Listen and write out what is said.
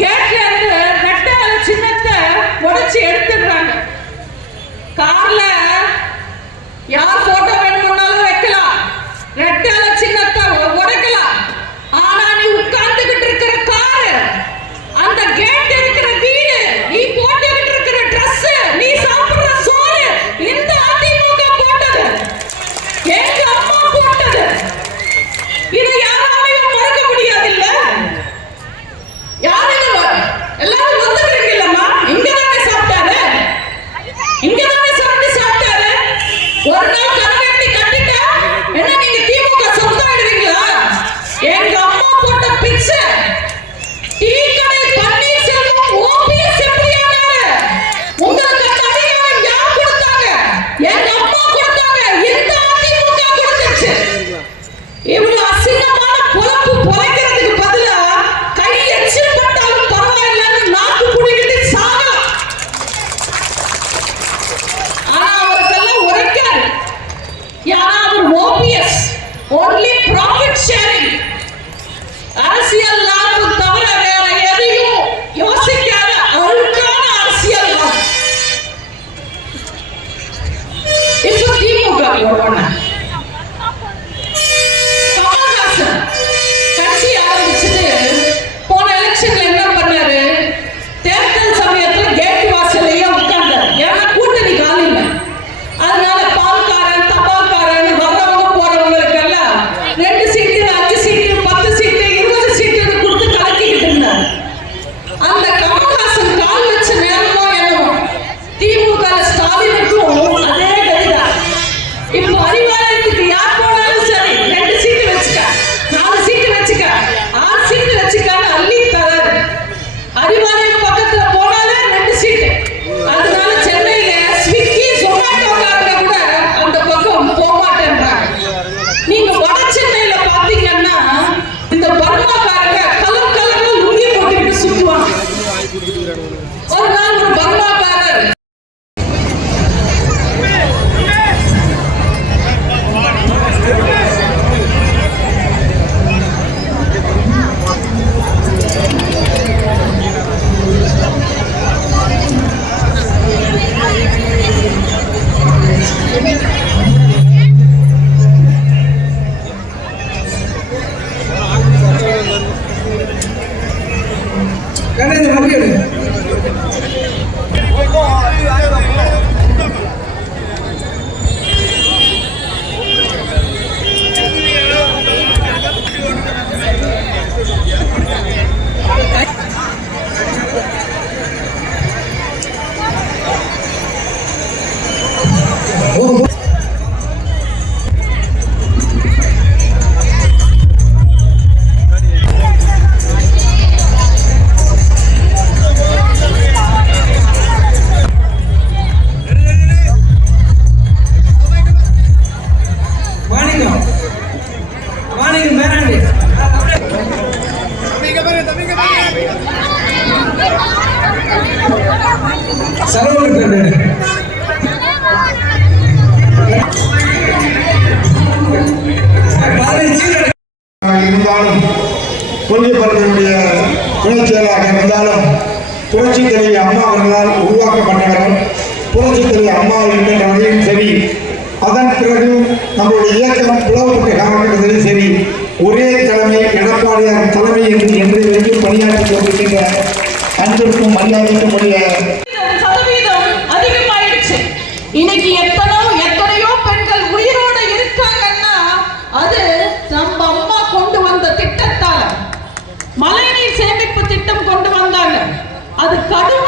கேட்ல இருந்து ரெட்டை சின்னத்தை உடைச்சு எடுத்துடுறாங்க. கார்ல யார் போட்டோ வேணும்னாலும் வைக்கலாம், ரெட்டை சின்னத்தை உடைக்கலாம். ஆனா நீ உட்கார்ந்துகிட்டு இருக்கிற காரு, அந்த கேட் இருக்கிற வீடு, நீ போட்டுக்கிட்டு இருக்கிற Dress, நீ சாப்பிடுற சோறு, இந்த அதிமுக போட்டது, எங்க அம்மா போட்டது. இதை யாராலையும் மறக்க முடியாது. இல்ல யாருங்க எல்லாரும் வந்துக்கிறீங்கல்லம்மா, இங்கதானே சாப்பிட்டாரு, இங்கதானே சாப்பிட்டாரு. ஒரு நாள் கரவேட்டி கட்டிட்டா என்ன நீங்க திமுக சொந்தாயிடுவீங்களா? எங்க அம்மா போட்ட பிச்சை டீ கடை பன்னீர்செல்வம் ஓபிஎஸ் எப்படியானாரு? உங்களுக்கு அந்த அதிகாரம் யார் கொடுத்தாங்க? எங்க அம்மா கொடுத்தாங்க, இந்த அதிமுக கொடுத்துச்சு. இவ்வளவு அசிங்கமான பொழப்பு பொழைக்கிறதுக்கு பதிலா கை எச்சில் பட்டாலும் பரவாயில்லன்னு நாக்கு புடிக்கிட்டு சாகலாம். ஆனா அவருக்கெல்லாம் உரைக்காது. யாரா அவர் ஓபிஎஸ், only profit sharing, அரசியல் லாபம் தவிர வேற எதையும் யோசிக்காத அழுக்கான அரசியல். இப்போ திமுக கமல்ஹாசன் கட்சி ஆரம்பிச்சுட்டு போன எலெக்ஷன்ல என்ன பண்ணாரு? தேர்தல் சமயத்துல கேட் வாசல்லையே உட்கார்ந்தாரு. ஏன்னா கூட்டணி காலில்லை. அதனால பால்காரன் தபால்காரன் வர்றவங்க போறவங்களுக்கு எல்லாம் 2 சீட்டு 5 சீட்டு 10 சீட்டு 20 சீட்டு கொடுத்து கலக்கிக்கிட்டு இருந்தார். அந்த கமல்ஹாசன் கால் வச்ச நேரமோ என்னமோ திமுக ஸ்டாலினுக்கும் அதே கதிதான். இப்போ அறிவாலயத்துக்கு யார் போனாலும் சரி 2 சீட்டு வச்சுக்க, 4 சீட்டு வச்சுக்க, 6 சீட்டு வச்சுக்கான்னு அள்ளி தராரு. அறிவாலயம் பக்கத்துல போனாலே 2 சீட்டு. அதனால சென்னையில ஸ்விக்கி ஜொமேட்டோக்காரங்க கூட அந்த பக்கம் போக மாட்டேன்றாங்க. நீங்க வட சென்னையில பாத்தீங்கன்னா இந்த பர்மாக்காரங்க கலர் கலர்ல லுங்கி போட்டுக்கிட்டு சுத்துவாங்க. ஒரு நாள் ஒரு பர்மாக்காரர் இருந்தாலும் கொல்லிப்பட்டினுடைய துணைச் செயலாக இருந்தாலும் புரட்சி தலைவி அம்மா அவர்களால் உருவாக்கப்பட்டவர். புரட்சி தலைவி அம்மா என்கின்ற வகையும் சரி, அதன் பிறகு நம்முடைய இயக்கம் புலவப்பட்ட காலகட்டத்திலும் சரி, ஒரே தலைமை எடப்பாடியார் தலைமை என்று என்று பணியாற்றிக் கொண்டிருக்கின்ற அன்பிற்கும் மரியாதைக்கும் உடைய சதவீதம் அதிகமாயிடுச்சு. இன்னைக்கு எத்தனையோ பெண்கள் உயிரோட இருக்காங்கன்னா அது நம்ம அம்மா கொண்டு வந்த திட்டத்தால. மழைநீர் சேமிப்பு திட்டம் கொண்டு வந்தாங்க. அது கடுமை